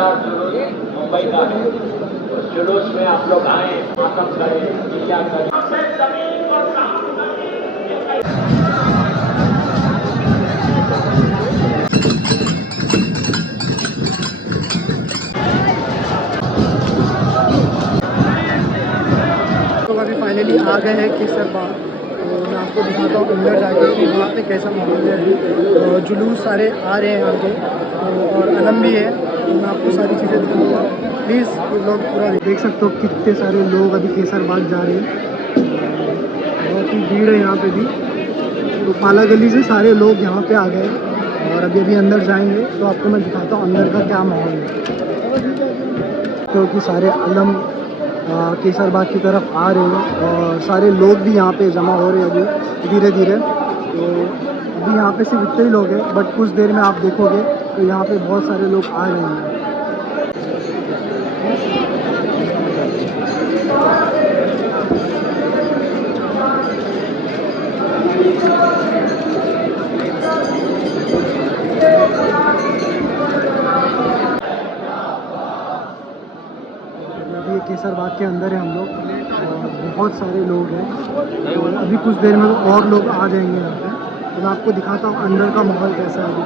تو ابھی فائنلی آ گئے ہیں کیسر باغ. تو میں آپ کو دکھاتا ہوں اندر جا کے کہ وہاں پہ کیسا ماحول ہے. جلوس سارے آ رہے ہیں یہاں کے, اور علم بھی ہے. تو میں آپ کو ساری چیزیں دکھاؤں گا. پلیز یہ لوگ پورا دیکھ سکتے ہو کتنے سارے لوگ ابھی کیسر باغ جا رہے ہیں. بہت ہی بھیڑ ہے یہاں پہ بھی. تو پالا گلی سے سارے لوگ یہاں پہ آ گئے, اور ابھی اندر جائیں گے تو آپ کو میں دکھاتا ہوں اندر کا کیا ماحول ہے. کیونکہ سارے علم کیسر باغ کی طرف آ رہے ہیں, اور سارے لوگ بھی یہاں پہ جمع ہو رہے ہیں ابھی دھیرے دھیرے. تو ابھی یہاں پہ صرف اتنے ہی لوگ ہیں, بٹ کچھ دیر میں آپ دیکھو گے تو یہاں پہ بہت سارے لوگ آ رہے ہیں. ابھی کیسر باغ کے اندر ہیں ہم لوگ, اور بہت سارے لوگ ہیں. تو ابھی کچھ دیر میں اور لوگ آ جائیں گے یہاں پہ. تو میں آپ کو دکھاتا ہوں اندر کا ماحول کیسا ہے ابھی.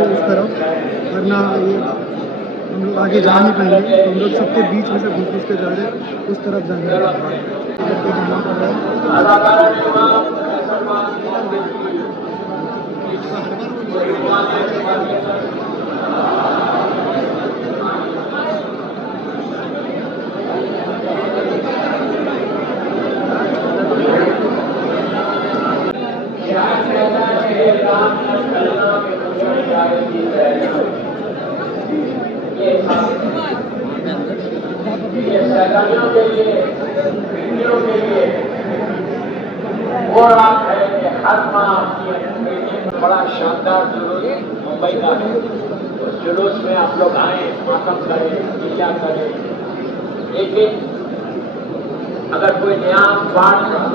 اس طرف, ورنہ یہ ہم لوگ آگے جا نہیں پائیں گے. تو ہم لوگ سب کے بیچ میں سے گھس گھس کے جا رہے ہیں. اس طرف جانے کے جانا پڑ رہا ہے. سیلانیوں کے لیے, ہندیوں کے لیے وہ رات ہے کہ ہر ماہ بڑا شاندار جلوس ممبئی کا ہے. اس جلوس میں آپ لوگ آئیں, ماتم کریں, دیا کریں. لیکن اگر کوئی نیاز بانٹ رہا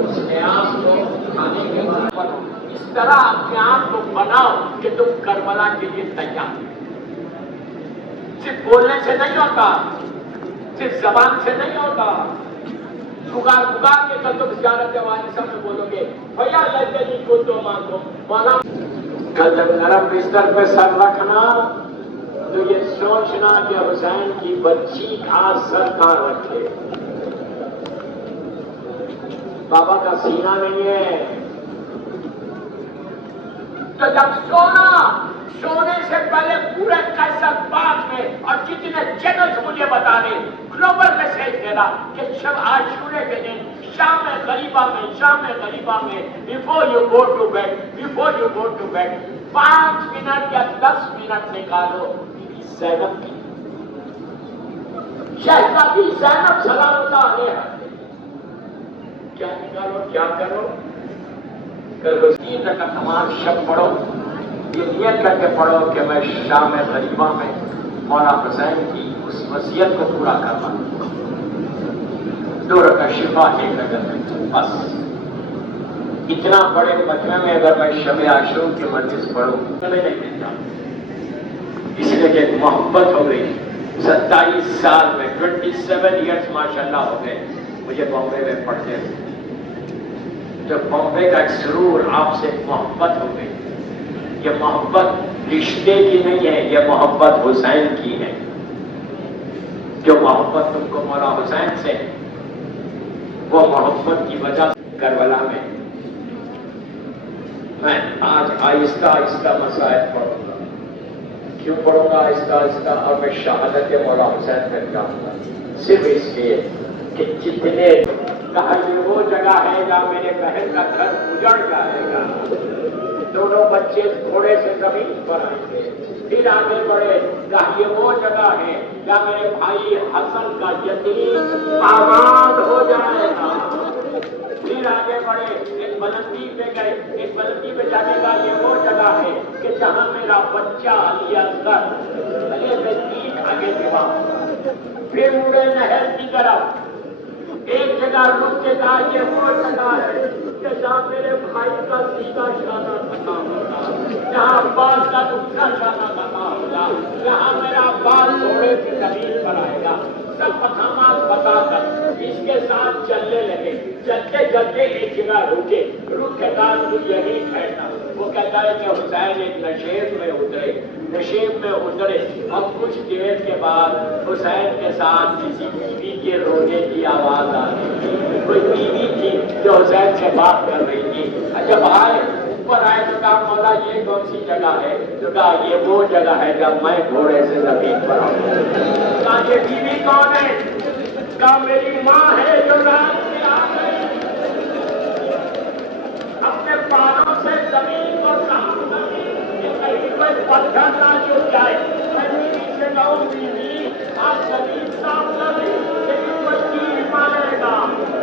اس نیاز کو کھانے کے بعد اس طرح اپنے آپ کو بناؤ کہ تم کربلا کے لیے تیار. صرف بولنے سے نہیں ہوتا, صرف زبان سے نہیں ہوتا. پکار پکار کے کل تم زیارت والے سب میں بولو گے بھیا لیتے نہیں کو تو مانگو مولا. کل جب نرم بستر پہ سر رکھنا تو یہ سوچنا کہ حسین کی بچی کا سر کہاں رکھے. بابا کا سینہ نہیں ہے. تو جب سونے سے پہلے پورے کیسر باغ میں, اور جتنے چینلز مجھے بتا رہے گلوبل میسج دینا کہ شب عاشورے کے دن شام غریبہ میں before you go to bed 5 minute یا 10 منٹ نکالو زینب کی, شہزادی زینب سلام اللہ علیہا. کیا نکالو, کیا کرو, کا تمام شب پڑھو, یہ نیت کر کے پڑھو کہ میں شام غریبہ میں مولا حسین کی اس وصیت کو پورا کرنا. 2 رکعت شفا, 1 رکعت میں بس. اتنا بڑے مجمع میں اگر میں شب عاشور کی مجلس پڑھوں میں نہیں ملتا, اس لیے کہ محبت ہو گئی. 27 سال میں 27 ایئرس ماشاءاللہ ہو گئے مجھے بامبے میں پڑھتے ہوئے. جب بامبے کا ایک سرور آپ سے محبت ہو گئی. یہ محبت رشتے کی نہیں ہے, یہ محبت حسین کی ہے. جو محبت تم کو مولا حسین سے, وہ محبت کی وجہ سے کربلا میں آج آہستہ آہستہ مسائل پڑھوں گا. کیوں پڑھوں گا آہستہ آہستہ؟ اور میں شہادت مولا حسین میں جاؤں گا صرف اس لیے کہ جتنے کہا یہ وہ جگہ ہے جہاں میرے بہن کا گھر اجڑ جائے گا. दोनों बच्चे घोड़े से जमीन पर आएंगे। फिर आगे बढ़े, कहा ये वो जगह है जहाँ मेरे भाई हसन का यतीम आबाद हो जाएगा। फिर आगे बढ़े, एक बुलंदी पे गए, एक बुलंदी पे जाने का ये वो जगह है कि जहाँ मेरा बच्चा अली असगर गले में तीन आगे दिवा। फिर मुड़े नहर की तरफ, एक जगह रुक के कहा ये वो जगह है कि जहाँ मेरे भाई का सीधा शाना खता होगा, जहाँ अब्बास का दूसरा शाना खता होगा, जहाँ मेरा अब्बास घोड़े से जमीन पर आएगा। सब मकामात बताकर इसके साथ चलने लगे। चलते चलते एक जगह रुके, रुक के कहा तू यही ठहरना। वो कहता है कि हुसैन एक नशेब में उतरे, नशेब में उतरे। अब कुछ देर के बाद हुसैन के साथ किसी बीवी के रोने की आवाज आ रही थी। कोई बीवी थी जो हुसैन से बात कर रही थी। जब आए ऊपर आए तो कहा मौला ये कौन सी जगह है? तो कहा ये वो जगह है जब मैं घोड़े से जमीन पर आऊँ। कहा ये बीवी कौन है? कहा मेरी माँ है जो रात से आ गई, अपने पैरों से जमीन को साफ करके कहीं कोई पत्थर ना चुप जाए। मैं बीवी से कहूँ बीवी आप जमीन साफ कर दी, लेकिन कोई तीर मारेगा,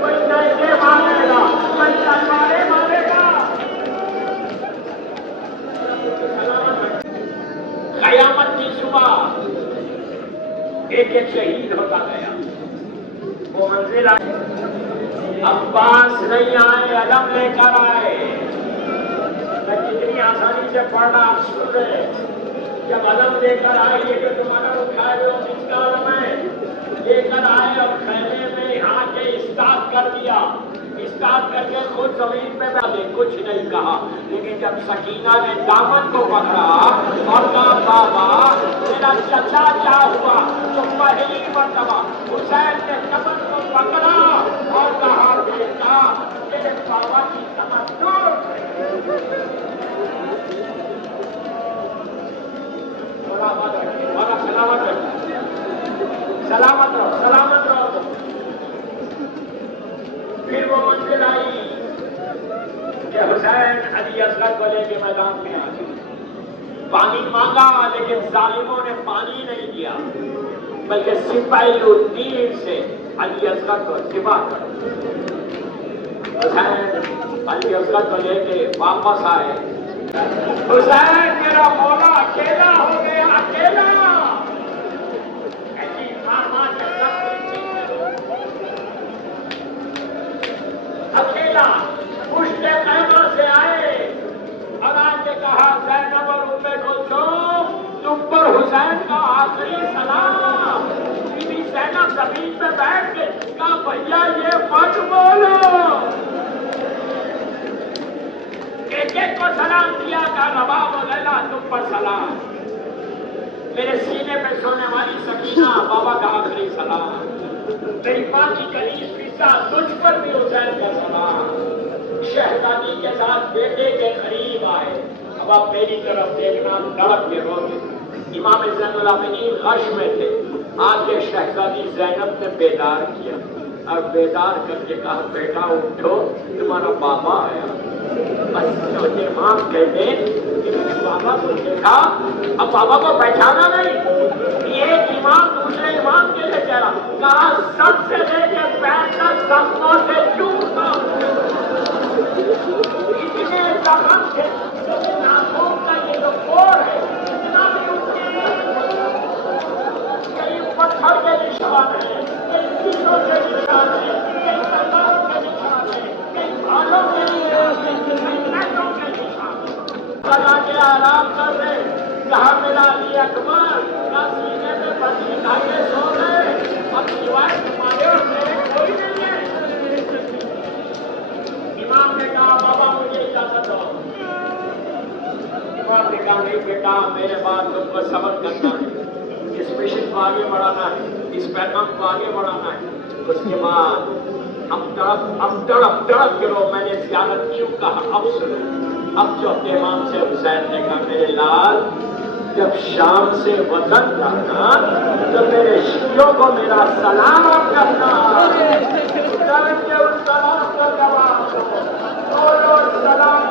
कोई नैजे मारेगा, कोई तलवारें मारेगा। कयामत की सुबह एक एक शहीद होता गया। वो मंजिल आई, अब्बास नहीं आए, अलम लेकर आए। मैं कितनी आसानी से पढ़ना आप सुन रहे। जब अलम लेकर आए, ये जो तुम्हारा उठाए हुए किसका अलम है, लेकर आए और खैमे में यहाँ के इस्ताद कर दिया। इस्ताद करके खुद जमीन पे बैठे, कुछ नहीं कहा। लेकिन जब सकीना ने दामन को पकड़ा और कहा बाबा मेरा चचा क्या हुआ, तो पहली मरतबा हुसैन ने कमर को पकड़ा और कहा बेटा तेरे बाबा की समझ दूर। सलामत रहो, सलामत रहो, सलामत रहो। फिर वो मंजिल आई कि हुसैन अली असगर को लेके मैदान में आ गए। पानी मांगा लेकिन जालिमों ने पानी नहीं दिया, बल्कि सिपाही उद्दीन से अली असगर को सिपा कर हुसैन अली असगर को लेके वापस आए। हुसैन मेरा मौला अकेला हो गया, अकेला। ऐसी मामा अकेला पुश्ते कहना से आए और आके कहा ज़ैनब और उम्मे कुलसूम तुम पर हुसैन का आखिरी सलाम। बीबी ज़ैनब जमीन पे बैठ के कहा भैया ये मत बोलो। एक एक को सलाम किया, कहा नवाब वगैरह तुम पर सलाम। मेरे सीने पे सोने वाली सकीना बाबा का आखिरी सलाम। मेरी माँ की कलीस फिजा तुझ पर भी हुसैन का सलाम। शहजादी के साथ बेटे के करीब आए। अब आप मेरी तरफ देखना, तड़प के रोगे। इमाम ज़ैनुल आबिदीन गश में थे। आके शहजादी ज़ैनब ने बेदार किया और बेदार करके कहा बेटा उठो तुम्हारा बाबा आया। बस इमाम कहते बाबा को देखा, अब बाबा को पहचाना नहीं। एक इमाम दूसरे इमाम के लिए चला, कहा सबसे लेके पैर तक जख्मों से चूमता इतने जख्म थे। नाखून का ये जो कोर है इतना भी उसके कई पत्थर के निशान है, कई कीटों के निशान है, कई तलवारों के निशान है, कई भालों के निशान है, कई नजरों के निशान है। लगा के आराम कर रहे, कहा मेरा अली अकबर का सीने में बच्ची धागे सो गए, अब सिवाय तुम्हारे और मेरे कोई नहीं है। इमाम ने कहा बाबा मुझे इजाजत दो। इमाम ने कहा नहीं बेटा मेरे बाद तुमको सबक करना है, इस मिशन को आगे बढ़ाना है, इस पैगाम को आगे बढ़ाना है। उसके बाद अब तड़प करो, मैंने ज़ियारत क्यों कहा अब सुनो। अब जो अपने इमाम से हुसैन ने कहा मेरे लाल जब शाम से वतन जाना तो मेरे शियों को मेरा सलाम करना। हुसैन के उस सलाम का जवाब दो, सलाम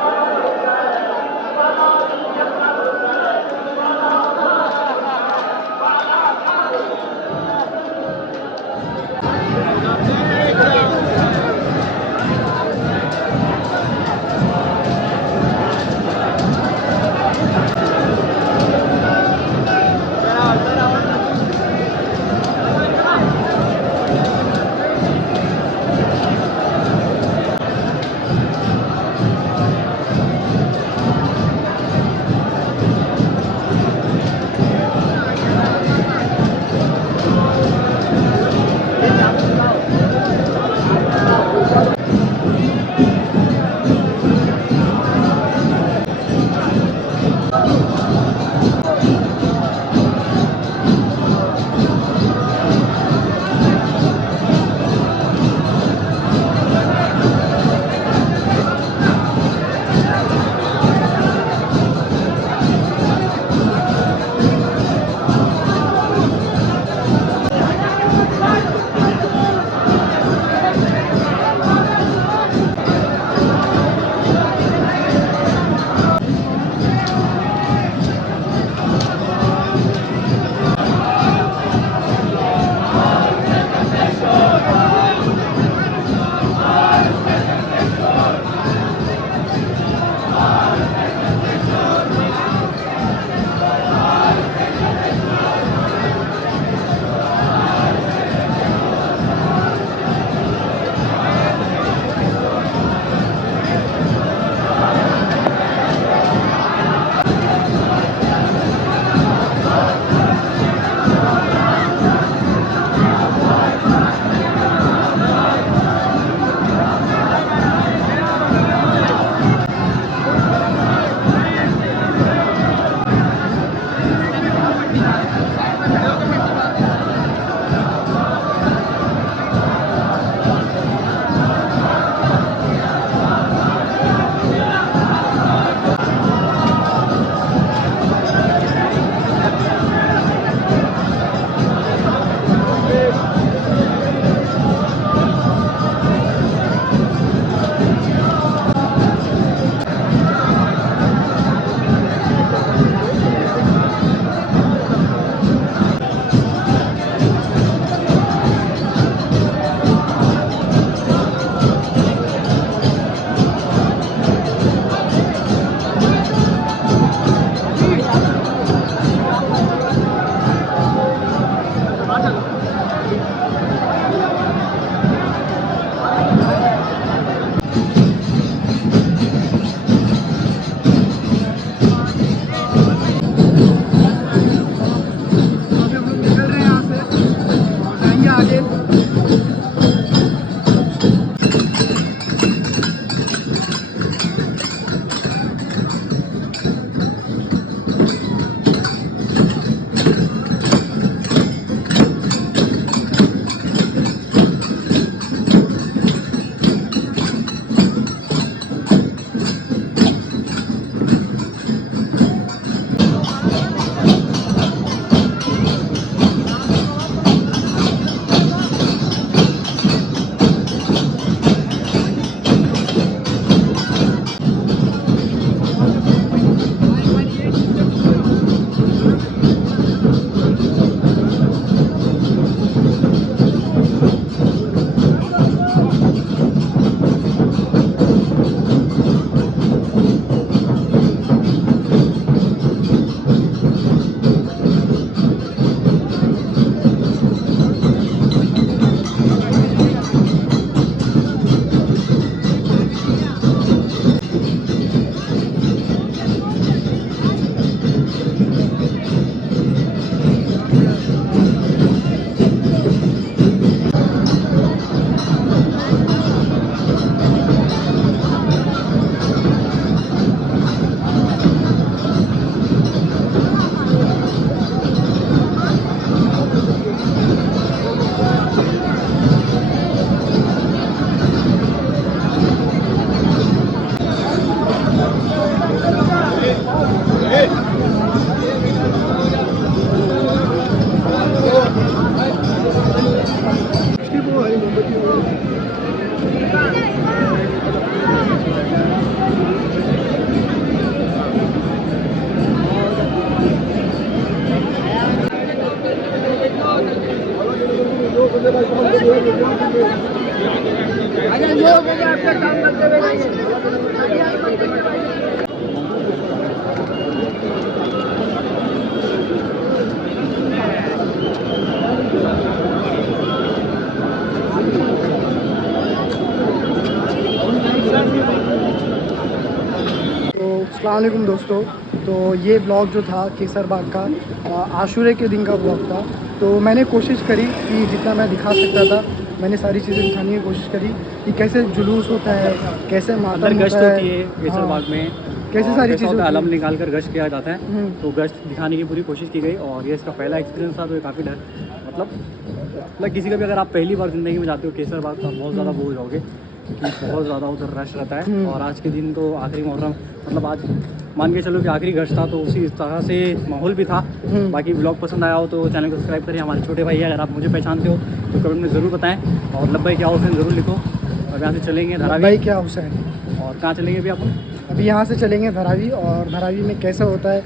तो अस्सलाम वालेकुम दोस्तों, तो ये ब्लॉग जो था केसर बाग का आशूरे के दिन का ब्लॉग था। तो मैंने कोशिश करी कि जितना मैं दिखा सकता था मैंने सारी चीज़ें दिखाने की कोशिश करी कि कैसे जुलूस होता है, कैसे मातम अंदर गश्त होता होती है केसर हाँ, बाग में, कैसे और सारी कैसा चीज़ें होता है, होती अलम हैं। निकाल कर गश्त किया जाता है। तो गश्त दिखाने की पूरी कोशिश की गई, और ये इसका पहला एक्सपीरियंस था, तो ये काफ़ी डर मतलब किसी का भी अगर आप पहली बार ज़िंदगी में जाते हो केसर बाग तो आप बहुत ज़्यादा बोर हो जाओगे, कि बहुत ज़्यादा उधर रश रहता है। और आज के दिन तो आखिरी मुहर्रम, मतलब आज मान के चलो कि आखिरी गश्त था, तो उसी तरह से माहौल भी था। बाकी ब्लॉग पसंद आया हो तो चैनल को सब्सक्राइब करिए। हमारे छोटे भाई हैं, अगर आप मुझे पहचानते हो तो कमेंट में ज़रूर बताएं, और लब्बई क्या हुसैन ज़रूर लिखो। अब यहाँ से चलेंगे धरावी। भाई क्या हुसैन, और कहाँ चलेंगे अभी अपन? अभी यहाँ से चलेंगे धरावी, और धरावी में कैसा होता है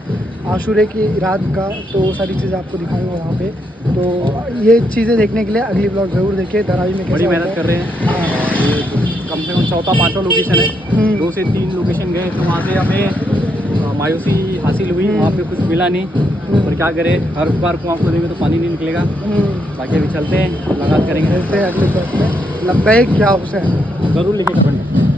आशूरे की रात का, तो वो सारी चीज़ें आपको दिखाऊंगा वहाँ पे। तो ये चीज़ें देखने के लिए अगली ब्लॉग ज़रूर देखिए, धरावी में बड़ी कैसा मेहनत होता कर है। रहे हैं, और ये कम से कम चौथा पाँचवा लोकेशन है। 2 से 3 लोकेशन गए तो वहाँ से हमें मायूसी हासिल हुई, वहाँ पे कुछ मिला नहीं। पर क्या करें, हर बार कुआं खोदेंगे तो पानी नहीं निकलेगा। बाकी अभी चलते हैं, मुलाकात करेंगे। मिलते हैं अगले ब्लॉग में। लब्बैक क्या हुसैन। ज़रूर लिखे कमेंट में।